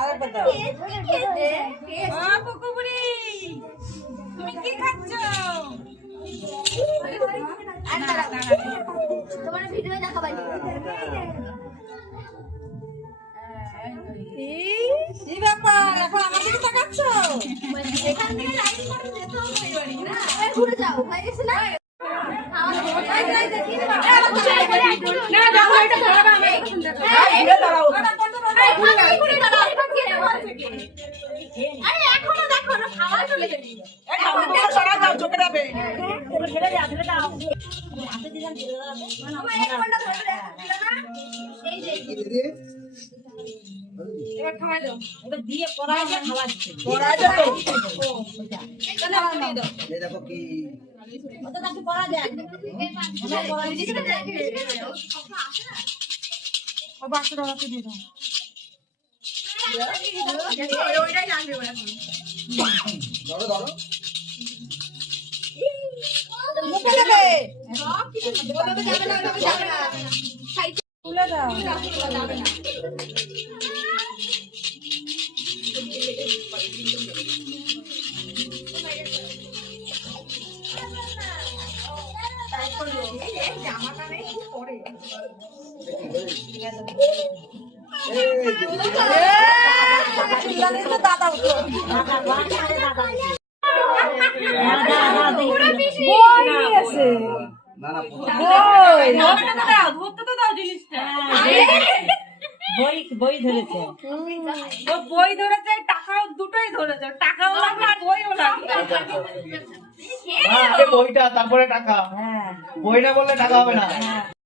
আরেকবার দাও। তুমি কি খাচ্ছ? তোমার ভিডিও দেখাবাই। কি ব্যাপার, এখন আমার দিকে তাকাচ্ছ? এখান থেকে লাইট করে যেতে হবে বাড়ি না? ঘুরে যাও, হয়ে গেছে না? এবার খাওয়াই দাও। ওটা দিয়ে পড়াই দিয়ে খাওয়াচ্ছে। এই দেখো কি ওটা তাকে পড়া যায়। ও 500 টাকা দিয়ে দাও। ওইটাই লাগবে ওরা এখন। ধরো ধরো মুখে দেবে। ওভাবে যাবে না, ওভাবে যাবে না। তুলে দাও। যাবে না। জামাটা নেই পরে চিল্লালে তো দাদা উঠলো। বই নিয়েছে। না না ধরতে তো দাও জিনিসটা। বই ধরেছে। ও বই ধরেছে, টাকাও দুটোই ধরেছে। টাকাও লাগবে আর বইও লাগবে। বইটা তারপরে টাকা, হ্যাঁ বই না বললে টাকা হবে না।